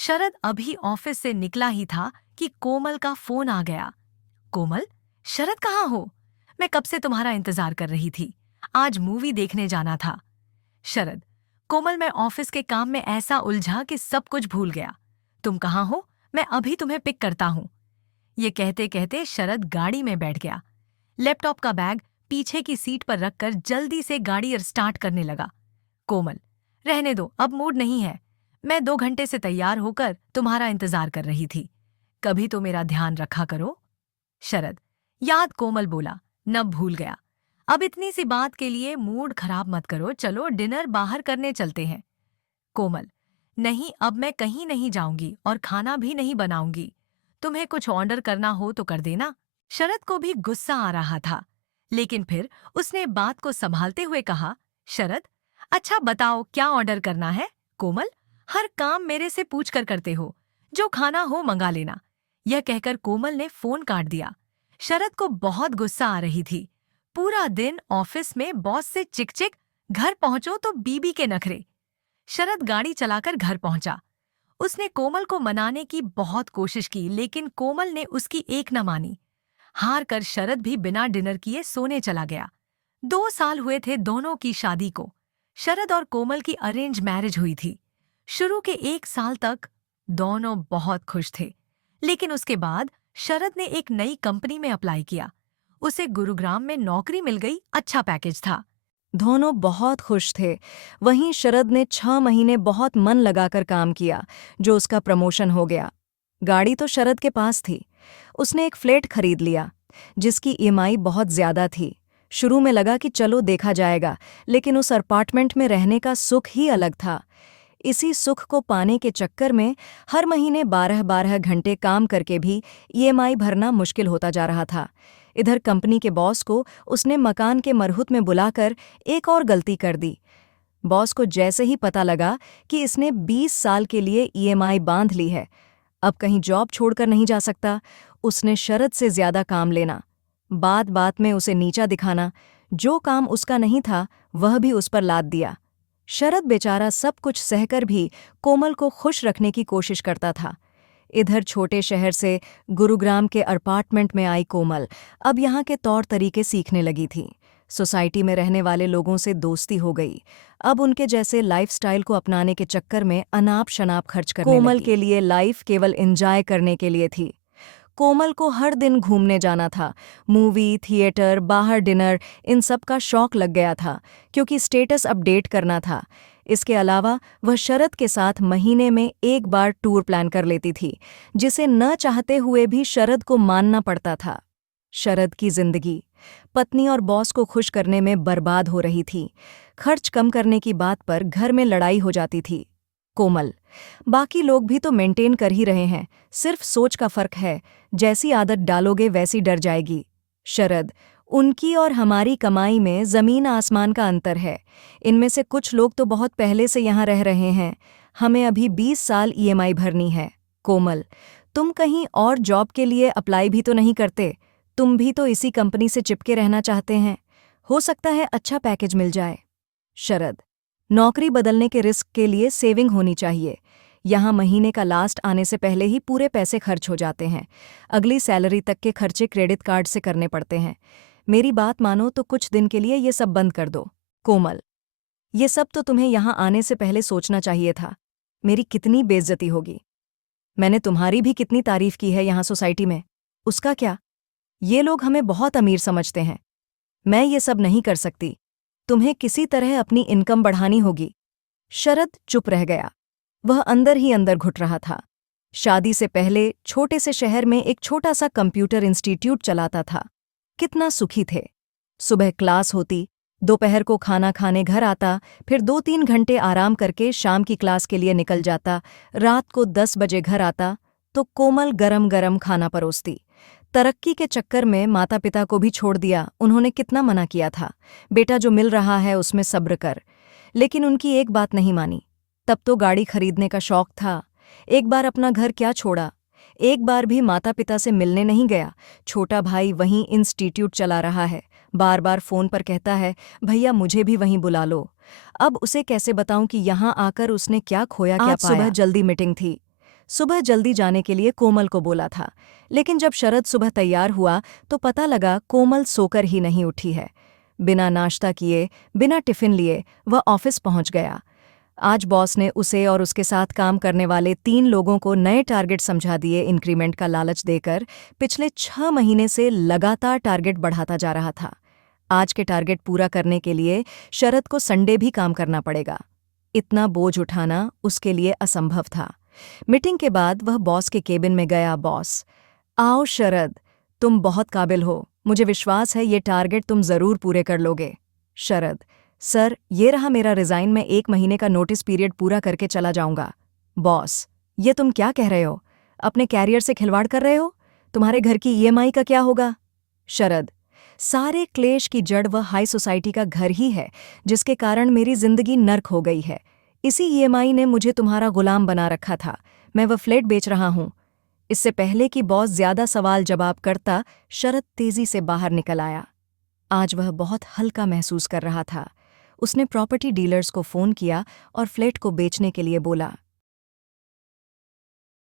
शरद अभी ऑफिस से निकला ही था कि कोमल का फोन आ गया। कोमल, शरद कहाँ हो? मैं कब से तुम्हारा इंतजार कर रही थी। आज मूवी देखने जाना था। शरद, कोमल, मैं ऑफिस के काम में ऐसा उलझा कि सब कुछ भूल गया। तुम कहाँ हो? मैं अभी तुम्हें पिक करता हूँ। ये कहते कहते शरद गाड़ी में बैठ गया। लैपटॉप का बैग पीछे की सीट पर रखकर जल्दी से गाड़ी स्टार्ट करने लगा। कोमल, रहने दो, अब मूड नहीं है। मैं 2 घंटे से तैयार होकर तुम्हारा इंतजार कर रही थी। कभी तो मेरा ध्यान रखा करो। शरद, याद, कोमल बोला, न भूल गया। अब इतनी सी बात के लिए मूड खराब मत करो, चलो डिनर बाहर करने चलते हैं। कोमल, नहीं, अब मैं कहीं नहीं जाऊंगी और खाना भी नहीं बनाऊंगी। तुम्हें कुछ ऑर्डर करना हो तो कर देना। शरद को भी गुस्सा आ रहा था, लेकिन फिर उसने बात को संभालते हुए कहा, शरद, अच्छा बताओ क्या ऑर्डर करना है? कोमल, हर काम मेरे से पूछ कर करते हो। जो खाना हो मंगा लेना। यह कहकर कोमल ने फोन काट दिया। शरद को बहुत गुस्सा आ रही थी। पूरा दिन ऑफिस में बॉस से चिक चिक, घर पहुंचो तो बीबी के नखरे। शरद गाड़ी चलाकर घर पहुंचा। उसने कोमल को मनाने की बहुत कोशिश की, लेकिन कोमल ने उसकी एक न मानी। हार कर शरद भी बिना डिनर किए सोने चला गया। 2 साल हुए थे दोनों की शादी को। शरद और कोमल की अरेंज मैरिज हुई थी। शुरू के 1 साल तक दोनों बहुत खुश थे, लेकिन उसके बाद शरद ने एक नई कंपनी में अप्लाई किया। उसे गुरुग्राम में नौकरी मिल गई, अच्छा पैकेज था। दोनों बहुत खुश थे। वहीं शरद ने 6 महीने बहुत मन लगाकर काम किया, जो उसका प्रमोशन हो गया। गाड़ी तो शरद के पास थी। उसने एक फ्लैट खरीद लिया, जिसकी ईएमआई बहुत ज्यादा थी। शुरू में लगा कि चलो देखा जाएगा, लेकिन उस अपार्टमेंट में रहने का सुख ही अलग था। इसी सुख को पाने के चक्कर में हर महीने 12-12 घंटे काम करके भी ईएमआई भरना मुश्किल होता जा रहा था। इधर कंपनी के बॉस को उसने मकान के मरहुत में बुलाकर एक और गलती कर दी। बॉस को जैसे ही पता लगा कि इसने 20 साल के लिए ईएमआई बांध ली है, अब कहीं जॉब छोड़कर नहीं जा सकता, उसने शरद से ज्यादा काम लेना, बात बात में उसे नीचा दिखाना, जो काम उसका नहीं था वह भी उस पर लाद दिया। शरद बेचारा सब कुछ सहकर भी कोमल को खुश रखने की कोशिश करता था। इधर छोटे शहर से गुरुग्राम के अपार्टमेंट में आई कोमल अब यहाँ के तौर तरीके सीखने लगी थी। सोसाइटी में रहने वाले लोगों से दोस्ती हो गई। अब उनके जैसे लाइफस्टाइल को अपनाने के चक्कर में अनाप शनाप खर्च करने लगी। कोमल के लिए लाइफ केवल एंजॉय करने के लिए थी। कोमल को हर दिन घूमने जाना था, मूवी, थिएटर, बाहर डिनर, इन सब का शौक लग गया था, क्योंकि स्टेटस अपडेट करना था। इसके अलावा वह शरद के साथ महीने में एक बार टूर प्लान कर लेती थी, जिसे न चाहते हुए भी शरद को मानना पड़ता था। शरद की जिंदगी पत्नी और बॉस को खुश करने में बर्बाद हो रही थी। खर्च कम करने की बात पर घर में लड़ाई हो जाती थी। कोमल, बाकी लोग भी तो मेंटेन कर ही रहे हैं, सिर्फ सोच का फर्क है, जैसी आदत डालोगे वैसी डर जाएगी। शरद, उनकी और हमारी कमाई में जमीन आसमान का अंतर है। इनमें से कुछ लोग तो बहुत पहले से यहाँ रह रहे हैं, हमें अभी 20 साल ईएमआई भरनी है। कोमल, तुम कहीं और जॉब के लिए अप्लाई भी तो नहीं करते, तुम भी तो इसी कंपनी से चिपके रहना चाहते हैं, हो सकता है अच्छा पैकेज मिल जाए। शरद, नौकरी बदलने के रिस्क के लिए सेविंग होनी चाहिए। यहाँ महीने का लास्ट आने से पहले ही पूरे पैसे खर्च हो जाते हैं। अगली सैलरी तक के खर्चे क्रेडिट कार्ड से करने पड़ते हैं। मेरी बात मानो तो कुछ दिन के लिए ये सब बंद कर दो। कोमल, ये सब तो तुम्हें यहाँ आने से पहले सोचना चाहिए था। मेरी कितनी बेइज्जती होगी। मैंने तुम्हारी भी कितनी तारीफ की है यहाँ सोसाइटी में। उसका क्या? ये लोग हमें बहुत अमीर समझते हैं। मैं ये सब नहीं कर सकती। तुम्हें किसी तरह अपनी इनकम बढ़ानी होगी। शरद चुप रह गया। वह अंदर ही अंदर घुट रहा था। शादी से पहले छोटे से शहर में एक छोटा सा कंप्यूटर इंस्टीट्यूट चलाता था। कितना सुखी थे। सुबह क्लास होती, दोपहर को खाना खाने घर आता, फिर 2-3 घंटे आराम करके शाम की क्लास के लिए निकल जाता, रात को 10 बजे घर आता तो कोमल गरम गरम खाना परोसती। तरक्की के चक्कर में माता पिता को भी छोड़ दिया। उन्होंने कितना मना किया था, बेटा जो मिल रहा है उसमें सब्र कर, लेकिन उनकी एक बात नहीं मानी। तब तो गाड़ी खरीदने का शौक था। एक बार अपना घर क्या छोड़ा, एक बार भी माता पिता से मिलने नहीं गया। छोटा भाई वहीं इंस्टीट्यूट चला रहा है, बार बार फोन पर कहता है, भैया मुझे भी वहीं बुला लो। अब उसे कैसे बताऊं कि यहाँ आकर उसने क्या खोया क्या पाया। आज सुबह जल्दी मीटिंग थी। सुबह जल्दी जाने के लिए कोमल को बोला था, लेकिन जब शरद सुबह तैयार हुआ तो पता लगा कोमल सोकर ही नहीं उठी है। बिना नाश्ता किए, बिना टिफिन लिए वह ऑफिस पहुंच गया। आज बॉस ने उसे और उसके साथ काम करने वाले 3 लोगों को नए टारगेट समझा दिए। इंक्रीमेंट का लालच देकर पिछले 6 महीने से लगातार टारगेट बढ़ाता जा रहा था। आज के टारगेट पूरा करने के लिए शरद को संडे भी काम करना पड़ेगा। इतना बोझ उठाना उसके लिए असंभव था। मीटिंग के बाद वह बॉस के केबिन में गया। बॉस, आओ शरद, तुम बहुत काबिल हो, मुझे विश्वास है ये टारगेट तुम जरूर पूरे कर लोगे। शरद, सर, ये रहा मेरा रिजाइन, मैं 1 महीने का नोटिस पीरियड पूरा करके चला जाऊंगा। बॉस, ये तुम क्या कह रहे हो? अपने कैरियर से खिलवाड़ कर रहे हो? तुम्हारे घर की ईएमआई का क्या होगा? शरद, सारे क्लेश की जड़ वह हाई सोसाइटी का घर ही है जिसके कारण मेरी जिंदगी नर्क हो गई है। इसी ईएमआई ने मुझे तुम्हारा गुलाम बना रखा था। मैं वह फ्लैट बेच रहा हूं। इससे पहले कि बॉस ज्यादा सवाल जवाब करता, शरद तेजी से बाहर निकल आया। आज वह बहुत हल्का महसूस कर रहा था। उसने प्रॉपर्टी डीलर्स को फोन किया और फ्लैट को बेचने के लिए बोला।